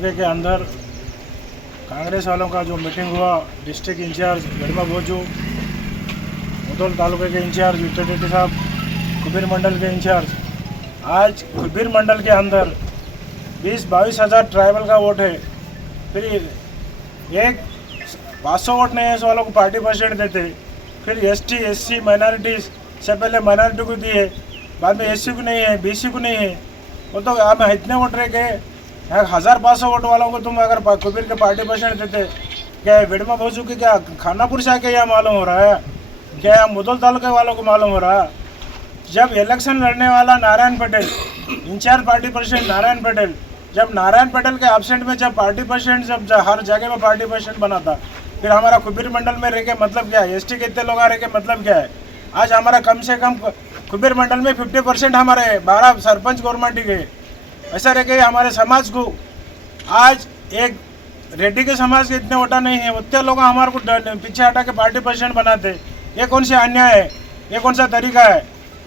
तालुके के अंदर कांग्रेस वालों का जो मीटिंग हुआ, डिस्ट्रिक्ट इंचार्ज गढ़वा भोजू, मुदौल तालुके के इंचार्ज विक्टर रेड्डी साहब, कुबीर मंडल के इंचार्ज, आज कुबीर मंडल के अंदर 20-22 हज़ार ट्राइबल का वोट है। फिर एक 500 वोट नहीं है, इस वालों को पार्टी प्रेसिडेंट देते। फिर ST SC माइनॉरिटीज़ से पहले माइनॉरिटी को दिए, बाद में SC को नहीं है, BC को नहीं है। वो तो आप इतने वोट रह गए, 1500 वोट वालों को तुम अगर कुबीर के पार्टी प्रेसिडेंट देते, क्या विडमा भोजू की क्या खानापुर से आके यह मालूम हो रहा है, क्या मुदौल तालुके वालों को मालूम हो रहा है? जब इलेक्शन लड़ने वाला Narayan Patel, in charge party president Narayan Patel, जब नारायण पटेल के एब्सेंट में जब पार्टी प्रेसिडेंट जब हर जगह में पार्टी प्रेसिडेंट बना था, फिर हमारा कुबीर मंडल में रह के मतलब क्या है? ST के इतने लोग आ रहे के मतलब क्या है? आज हमारा कम से कम कुबीर मंडल में 50% हमारे 12 सरपंच गवर्नमेंट के ऐसा रह गए। हमारे समाज को आज एक रेड्डी के समाज के इतने वोटा नहीं है, उतने लोग हमारे को पीछे हटा के पार्टी प्रेसिडेंट बनाते। ये कौन सा अन्याय है? ये कौन सा तरीका है?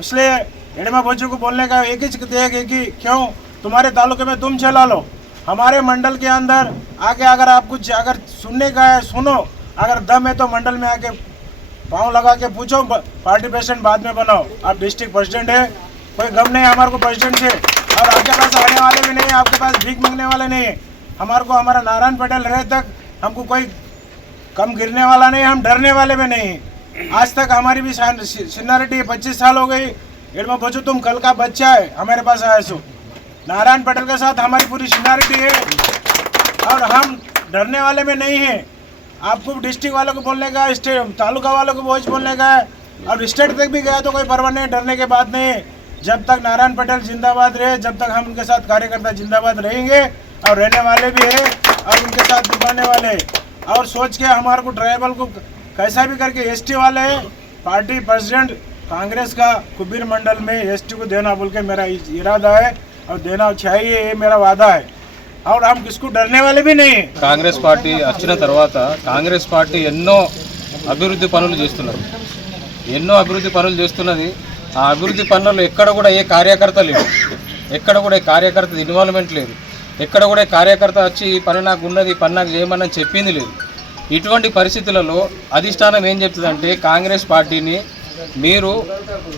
इसलिए हिडमा भोजू को बोलने का एक ही क्यों तुम्हारे तालुके में तुम चला लो, हमारे मंडल के अंदर आके अगर आप कुछ अगर सुनने का है सुनो, अगर दम है तो मंडल में आके पाँव लगा के पूछो, पार्टी प्रेसिडेंट बाद में बनाओ। आप डिस्ट्रिक्ट प्रेसिडेंट है, कोई गम नहीं है हमारे को प्रेसिडेंट से, और आपके पास आने वाले भी नहीं है, आपके पास भीख मांगने वाले नहीं है। हमारे को हमारा नारायण पटेल रहे तक हमको कोई कम गिरने वाला नहीं, हम डरने वाले भी नहीं। आज तक हमारी भी सीनियरिटी 25 साल हो गई। हिडमा भोजू तुम कल का बच्चा है, हमारे पास आए सो नारायण पटेल के साथ हमारी पूरी सीनियरिटी है और हम डरने वाले में नहीं हैं। आपको डिस्ट्रिक्ट वालों को बोलने का, स्टेट तालुका वालों को वोट बोलने का है, और स्टेट तक भी गया तो कोई परवाह नहीं, डरने के बात नहीं है। जब तक नारायण पटेल जिंदाबाद रहे, जब तक हम उनके साथ कार्यकर्ता जिंदाबाद रहेंगे और रहने वाले भी हैं और उनके साथ निभाने वाले। और सोच के हमारे को ट्राइबल को कैसा भी करके ST वाले पार्टी प्रेसिडेंट कांग्रेस का कुबीर मंडल में ST को देना बोल के मेरा इरादा है और देना चाहिए, ये मेरा वादा है और हम किसको डरने वाले भी नहीं। కాంగ్రెస్ పార్టీ వచ్చిన తర్వాత కాంగ్రెస్ పార్టీ ఎన్నో అభివృద్ధి పనులు చేస్తున్నారు, ఎన్నో అభివృద్ధి పనులు చేస్తున్నది। ఆ అభివృద్ధి పనులలో ఎక్కడ కూడా ఏ కార్యకర్త లేడు, ఎక్కడ కూడా కార్యకర్త ఇన్వాల్వ్మెంట్ లేదు, ఎక్కడ కూడా కార్యకర్త వచ్చి ఈ పని నాకు ఉన్నది, ఈ పని నాకు చేయమని చెప్పింది లేదు। ఇటువంటి పరిస్థితులలో అధిష్టానం ఏం చెప్తుందంటే కాంగ్రెస్ పార్టీని మీరు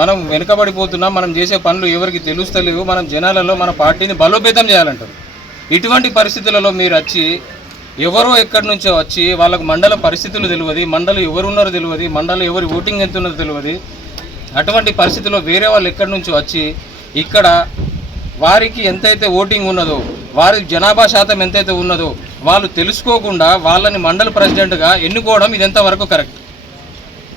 మనం వెనుకబడిపోతున్నాం, మనం చేసే పనులు ఎవరికి తెలుస్తలేవు, మనం జనాలలో మన పార్టీని బలోపేతం చేయాలంటారు। ఇటువంటి పరిస్థితులలో మీరు వచ్చి ఎవరో ఎక్కడి నుంచో వచ్చి వాళ్ళకు మండల పరిస్థితులు తెలియదు, మండలం ఎవరు ఉన్నారో తెలియదు, మండలం ఎవరి ఓటింగ్ ఎంత ఉన్నదో తెలియదు। అటువంటి పరిస్థితుల్లో వేరే వాళ్ళు ఎక్కడి నుంచో వచ్చి ఇక్కడ వారికి ఎంతైతే ఓటింగ్ ఉన్నదో, వారి జనాభా శాతం ఎంతైతే ఉన్నదో వాళ్ళు తెలుసుకోకుండా వాళ్ళని మండల ప్రెసిడెంట్గా ఎన్నుకోవడం ఇది ఎంతవరకు కరెక్ట్?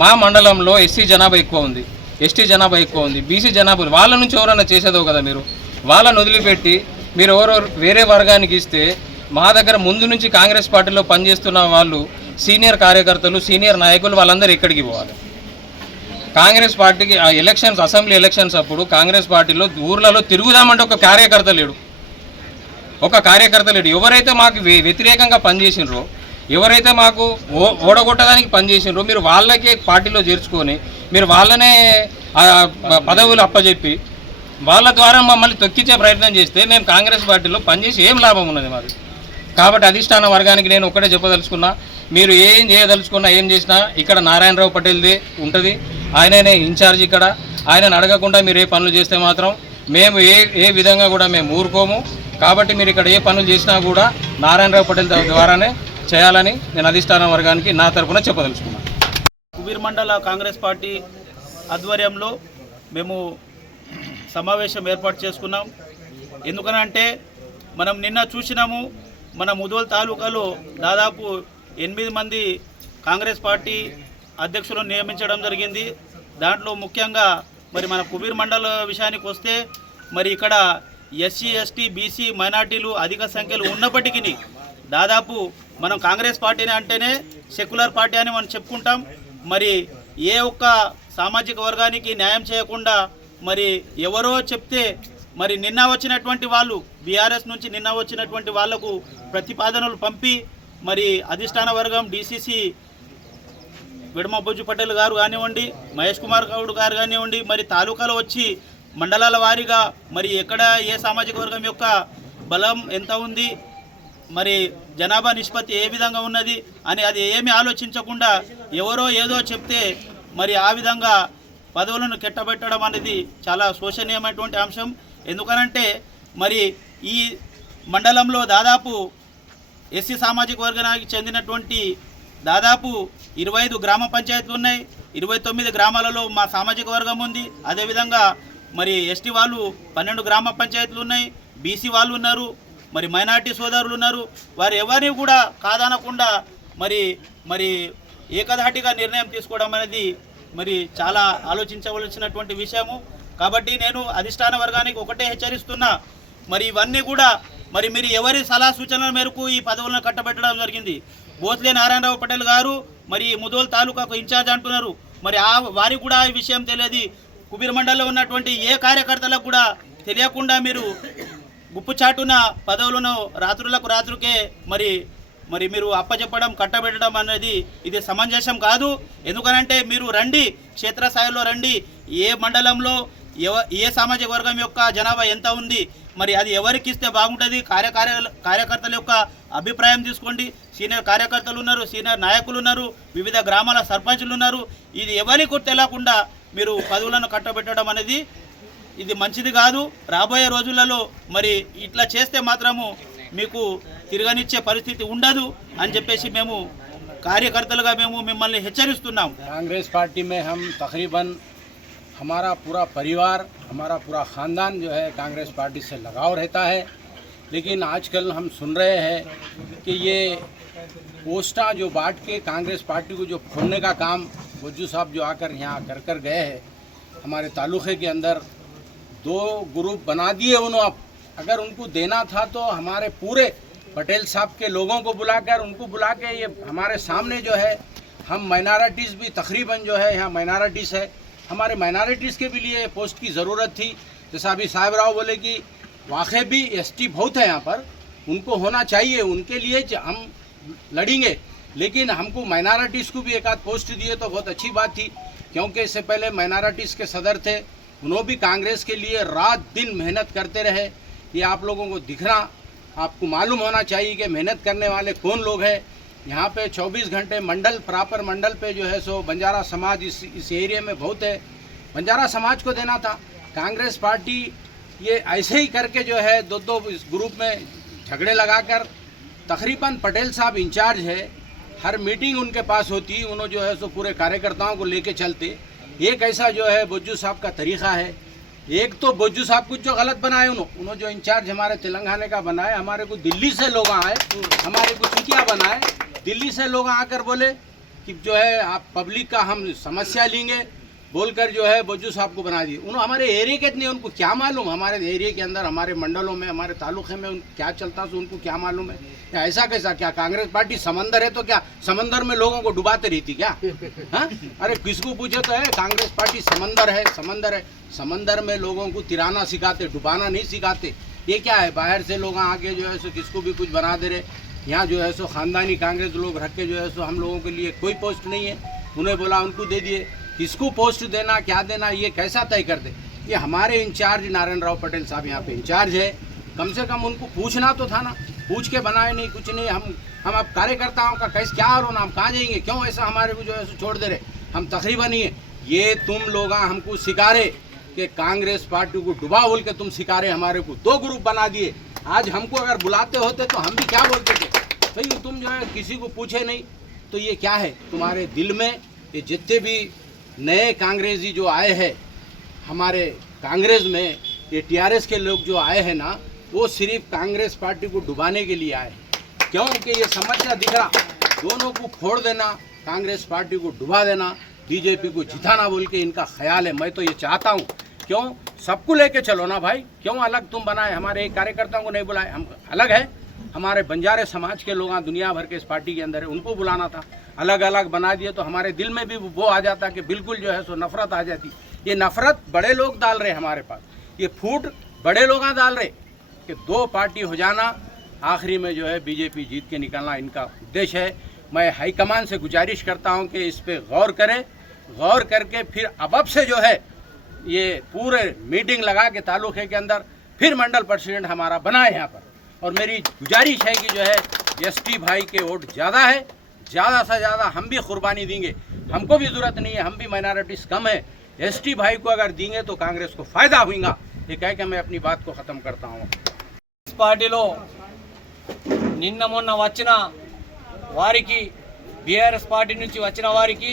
మా మండలంలో SC జనాభా ఎక్కువ ఉంది, ST జనాభా ఎక్కువ ఉంది, BC జనాభా ఉంది, వాళ్ళ నుంచి ఎవరైనా చేసేదో కదా మీరు? వాళ్ళని వదిలిపెట్టి మీరు ఎవరో వేరే వర్గానికి ఇస్తే మా దగ్గర ముందు నుంచి కాంగ్రెస్ పార్టీలో పనిచేస్తున్న వాళ్ళు సీనియర్ కార్యకర్తలు, సీనియర్ నాయకులు వాళ్ళందరూ ఎక్కడికి పోవాలి? కాంగ్రెస్ పార్టీకి ఆ ఎలక్షన్స్, అసెంబ్లీ ఎలక్షన్స్ అప్పుడు కాంగ్రెస్ పార్టీలో ఊర్లలో తిరుగుదామంటే ఒక కార్యకర్త లేడు, ఒక కార్యకర్త లేడు। ఎవరైతే మాకు వ్యతిరేకంగా పనిచేసినరో, ఎవరైతే మాకు ఓడగొట్టడానికి పనిచేసినరో మీరు వాళ్ళకే పార్టీలో చేర్చుకొని మీరు వాళ్ళనే పదవులు అప్పచెప్పి వాళ్ళ ద్వారా మమ్మల్ని తొక్కించే ప్రయత్నం చేస్తే మేము కాంగ్రెస్ పార్టీలో పనిచేసి ఏం లాభం ఉన్నది మాది? కాబట్టి అధిష్టాన వర్గానికి నేను ఒక్కటే చెప్పదలుచుకున్నా, మీరు ఏం చేయదలుచుకున్నా ఏం చేసినా ఇక్కడ నారాయణరావు పటేల్ది ఉంటుంది, ఆయననే ఇన్ఛార్జ్ ఇక్కడ, ఆయనను అడగకుండా మీరు ఏ పనులు చేస్తే మాత్రం మేము ఏ విధంగా కూడా మేము ఊరుకోము। కాబట్టి మీరు ఇక్కడ ఏ పనులు చేసినా కూడా నారాయణరావు పటేల్ ద్వారానే చేయాలని నేను అధిష్టాన వర్గానికి నా తరఫున చెప్పదలుచుకున్నాను। కుబీర్ మండల కాంగ్రెస్ పార్టీ ఆధ్వర్యంలో మేము సమావేశం ఏర్పాటు చేసుకున్నాం। ఎందుకనంటే మనం నిన్న చూసినాము, మన ముదోల్ తాలూకాలో దాదాపు 8 మంది కాంగ్రెస్ పార్టీ అధ్యక్షులను నియమించడం జరిగింది। దాంట్లో ముఖ్యంగా మరి మన కుబీర్ మండల విషయానికి వస్తే మరి ఇక్కడ SC ST BC మైనార్టీలు అధిక సంఖ్యలో ఉన్నప్పటికీ దాదాపు మనం కాంగ్రెస్ పార్టీని అంటేనే సెక్యులర్ పార్టీ అని మనం చెప్పుకుంటాం। మరి ఏ ఒక్క సామాజిక వర్గానికి న్యాయం చేయకుండా మరి ఎవరో చెప్తే మరి నిన్న వచ్చినటువంటి వాళ్ళు BRS నుంచి నిన్న వచ్చినటువంటి వాళ్లకు ప్రతిపాదనలు పంపి మరి అధిష్టాన వర్గం DCC విడమ బొజ్జు పటేల్ గారు కానివ్వండి, మహేష్ కుమార్ గౌడ్ గారు కానివ్వండి, మరి తాలూకాలో వచ్చి మండలాల వారీగా మరి ఎక్కడ ఏ సామాజిక వర్గం యొక్క బలం ఎంత ఉంది, మరి జనాభా నిష్పత్తి ఏ విధంగా ఉన్నది అని అది ఏమీ ఆలోచించకుండా ఎవరో ఏదో చెప్తే మరి ఆ విధంగా పదవులను కెట్టబెట్టడం అనేది చాలా శోచనీయమైనటువంటి అంశం. ఎందుకనంటే మరి ఈ మండలంలో దాదాపు ఎస్సీ సామాజిక వర్గానికి చెందినటువంటి దాదాపు 25 గ్రామ పంచాయతీలు ఉన్నాయి. 29 గ్రామాలలో మా సామాజిక వర్గం ఉంది. అదేవిధంగా మరి ఎస్టీ వాళ్ళు 12 గ్రామ పంచాయతీలు ఉన్నాయి. బీసీ వాళ్ళు ఉన్నారు, మరి మైనార్టీ సోదరులు ఉన్నారు. వారు ఎవరిని కూడా కాదనకుండా మరి మరి ఏకధాటిగా నిర్ణయం తీసుకోవడం అనేది మరి చాలా ఆలోచించవలసినటువంటి విషయము. కాబట్టి నేను అధిష్టాన వర్గానికి ఒకటే హెచ్చరిస్తున్నా, మరి ఇవన్నీ కూడా మరి మీరు ఎవరి సలహా సూచనల మేరకు ఈ పదవులను కట్టబెట్టడం జరిగింది. బోత్లే నారాయణరావు పటేల్ గారు మరి ముదోల్ తాలూకాకు ఇన్ఛార్జ్ అంటున్నారు. మరి వారికి కూడా ఈ విషయం తెలియదు. కుబీర్ మండలంలో ఉన్నటువంటి ఏ కార్యకర్తలకు కూడా తెలియకుండా మీరు గుప్పుచాటున పదవులను రాత్రులకు రాత్రుకే మరి మరి మీరు అప్పచెప్పడం కట్టబెట్టడం అనేది ఇది సమంజసం కాదు. ఎందుకనంటే మీరు రండి, క్షేత్రస్థాయిలో రండి, ఏ మండలంలో ఏ సామాజిక వర్గం యొక్క జనాభా ఎంత ఉంది, మరి అది ఎవరికి ఇస్తే బాగుంటుంది, కార్యకర్తల యొక్క అభిప్రాయం తీసుకోండి. సీనియర్ కార్యకర్తలు ఉన్నారు, సీనియర్ నాయకులు ఉన్నారు, వివిధ గ్రామాల సర్పంచులు ఉన్నారు. ఇది ఎవరికి తెలియకుండా మీరు పదవులను కట్టబెట్టడం అనేది ఇది మంచిది కాదు. రాబోయే రోజులలో మరి ఇట్లా చేస్తే మాత్రము మీకు తిరగనిచ్చే పరిస్థితి ఉండదు అని చెప్పేసి మేము కార్యకర్తలుగా మేము మిమ్మల్ని హెచ్చరిస్తున్నాం. कांग्रेस पार्टी में हम तकरीबन हमारा पूरा परिवार, हमारा पूरा ख़ानदान जो है कांग्रेस पार्टी से लगाव रहता है। लेकिन आजकल हम सुन रहे हैं कि ये पोस्टा जो बांट के कांग्रेस पार्टी को जो फोड़ने का काम वज्जू साहब जो आकर यहाँ कर गए हैं, हमारे तालुक़े के अंदर 2 ग्रुप बना दिए उन्होंने। अगर उनको देना था तो हमारे पूरे पटेल साहब के लोगों को बुलाकर उनको बुला के ये हमारे सामने जो है, हम माइनॉरिटीज़ भी तकरीबन जो है यहाँ माइनॉरिटीज़ है, हमारे माइनॉरिटीज़ के भी लिए पोस्ट की ज़रूरत थी। जैसा अभी साहिब राव बोले कि वाकई भी एसटी बहुत है यहाँ पर, उनको होना चाहिए, उनके लिए हम लड़ेंगे। लेकिन हमको माइनॉरिटीज़ को भी एक आध पोस्ट दिए तो बहुत अच्छी बात थी, क्योंकि इससे पहले माइनॉरिटीज़ के सदर थे, उन्होंने भी कांग्रेस के लिए रात दिन मेहनत करते रहे। ये आप लोगों को दिखना, आपको मालूम होना चाहिए कि मेहनत करने वाले कौन लोग हैं। यहाँ पे 24 घंटे मंडल प्रॉपर मंडल पे जो है सो बंजारा समाज इस एरिया में बहुत है, बंजारा समाज को देना था। कांग्रेस पार्टी ये ऐसे ही करके जो है 2 इस ग्रुप में झगड़े लगाकर, तकरीबन पटेल साहब इंचार्ज है, हर मीटिंग उनके पास होती, उन्होंने जो है सो पूरे कार्यकर्ताओं को लेके चलते। एक ऐसा जो है बोज्जू साहब का तरीक़ा है। एक तो बोज्जू साहब कुछ जो गलत बनाए, उन्होंने जो इंचार्ज हमारे तेलंगाना का बनाए, हमारे को दिल्ली से लोग आए, हमारे को चुटिया बनाए, दिल्ली से लोग आकर बोले कि जो है आप पब्लिक का हम समस्या लेंगे बोलकर जो है बोज्जू साहब को बना दिए। उन्होंने हमारे एरिया के इतने, उनको क्या मालूम हमारे एरिया के अंदर, हमारे मंडलों में, हमारे तालुक़े में क्या चलता है उनको क्या मालूम है? या ऐसा कैसा, क्या कांग्रेस पार्टी समंदर है तो क्या समंदर में लोगों को डुबाते रहती क्या? हाँ, अरे किसको पूछे तो है कांग्रेस पार्टी समंदर है, समंदर है। समंदर में लोगों को तिराना सिखाते, डुबाना नहीं सिखाते। ये क्या है, बाहर से लोग आके जो है सो किसको भी कुछ बना दे रहे। यहाँ जो है सो ख़ानदानी कांग्रेस लोग रख के जो है सो हम लोगों के लिए कोई पोस्ट नहीं है, उन्हें बोला उनको दे दिए। किसको पोस्ट देना क्या देना ये कैसा तय कर दे? ये हमारे इंचार्ज नारायण राव पटेल साहब यहाँ पे इंचार्ज है, कम से कम उनको पूछना तो था ना, पूछ के बनाए नहीं, कुछ नहीं। हम अब कार्यकर्ताओं का कैसे क्या होना, हम कहाँ जाएंगे, क्यों ऐसा हमारे को जो है छोड़ दे रहे? हम तकरीबन ही ये तुम लोग हमको सिखा रहे कि कांग्रेस पार्टी को डुबा बोल के तुम सिखा रहे, हमारे को 2 ग्रुप बना दिए। आज हमको अगर बुलाते होते तो हम भी क्या बोलते थे भाई, तुम जो है किसी को पूछे नहीं। तो ये क्या है तुम्हारे दिल में? ये जितने भी नए कांग्रेसी जो आए हैं हमारे कांग्रेस में, ये टीआरएस के लोग जो आए हैं ना, वो सिर्फ कांग्रेस पार्टी को डुबाने के लिए आए। क्योंकि ये समस्या दिख रहा, दोनों को फोड़ देना, कांग्रेस पार्टी को डुबा देना, बीजेपी को जिताना बोल के इनका ख्याल है। मैं तो ये चाहता हूँ, क्यों सबको लेके चलो ना भाई, क्यों अलग तुम बनाए? हमारे एक कार्यकर्ताओं को नहीं बुलाए, हम अलग है। हमारे बंजारे समाज के लोग दुनिया भर के इस पार्टी के अंदर है, उनको बुलाना था। अलग अलग बना दिए तो हमारे दिल में भी वो आ जाता कि बिल्कुल जो है सो नफरत आ जाती। ये नफरत बड़े लोग डाल रहे हमारे पास, ये फूट बड़े लोग डाल रहे कि 2 पार्टी हो जाना, आखिरी में जो है बीजेपी जीत के निकलना इनका उद्देश्य है। मैं हाईकमान से गुजारिश करता हूं कि इस पे गौर करें, गौर करके फिर अब से जो है ये पूरे मीटिंग लगा के तालुके के अंदर फिर मंडल प्रेसिडेंट हमारा बनाए यहाँ पर, और मेरी गुजारिश है कि जो है एसटी भाई के वोट ज़्यादा है, ज़्यादा से ज़्यादा हम भी कुर्बानी देंगे। हमको भी ज़रूरत नहीं है, हम भी माइनॉरिटीज़ कम है। एसटी भाई को अगर देंगे तो कांग्रेस को फ़ायदा होगा। ये कह के मैं अपनी बात को ख़त्म करता हूँ। పార్టీలో నిన్న మొన్న వచ్చిన వారికి, బీఆర్ఎస్ పార్టీ నుంచి వచ్చిన వారికి,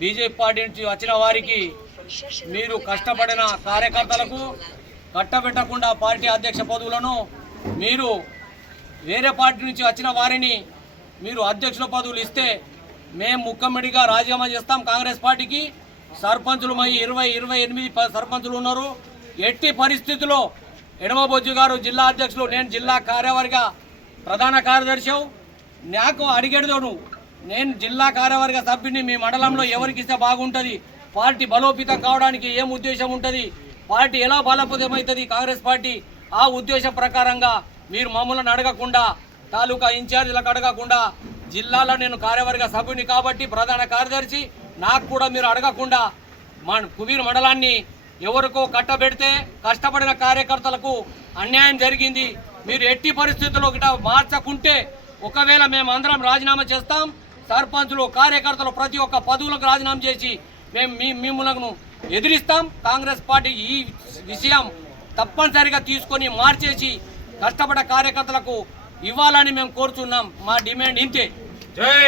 బీజేపీ పార్టీ నుంచి వచ్చిన వారికి మీరు కష్టపడిన కార్యకర్తలకు కట్టబెట్టకుండా పార్టీ అధ్యక్ష పదవులను, మీరు వేరే పార్టీ నుంచి వచ్చిన వారిని మీరు అధ్యక్షుల పదవులు ఇస్తే మేము ముక్కమ్మడిగా రాజీనామా చేస్తాం కాంగ్రెస్ పార్టీకి. సర్పంచులు 28 సర్పంచులు ఉన్నారు. ఎట్టి పరిస్థితుల్లో ఎడమబొజ్జు గారు జిల్లా అధ్యక్షులు, నేను జిల్లా కార్యవర్గ ప్రధాన కార్యదర్శి. నాకు అడిగేడును, నేను జిల్లా కార్యవర్గ సభ్యుని, మీ మండలంలో ఎవరికి ఇస్తే బాగుంటుంది, పార్టీ బలోపేతం కావడానికి ఏం ఉద్దేశం ఉంటుంది, పార్టీ ఎలా బలోపేతమవుతుంది కాంగ్రెస్ పార్టీ, ఆ ఉద్దేశం ప్రకారంగా మీరు మమ్మల్ని అడగకుండా, తాలూకా ఇన్ఛార్జీలకు అడగకుండా, జిల్లాలో నేను కార్యవర్గ సభ్యుని కాబట్టి ప్రధాన కార్యదర్శి, నాకు కూడా మీరు అడగకుండా కుబీర్ మండలాన్ని ఎవరికో కట్టబెడితే కష్టపడిన కార్యకర్తలకు అన్యాయం జరిగింది. మీరు ఎట్టి పరిస్థితుల్లో గిట మార్చకుంటే ఒకవేళ మేము అందరం రాజీనామా చేస్తాం. సర్పంచులు, కార్యకర్తలు ప్రతి ఒక్క పదవులకు రాజీనామా చేసి మేము మిమ్మల్ని ఎదిరిస్తాం. కాంగ్రెస్ పార్టీ ఈ విషయం తప్పనిసరిగా తీసుకొని మార్చేసి కష్టపడ్డ కార్యకర్తలకు ఇవ్వాలని మేము కోరుతున్నాం. మా డిమాండ్ ఇంతే.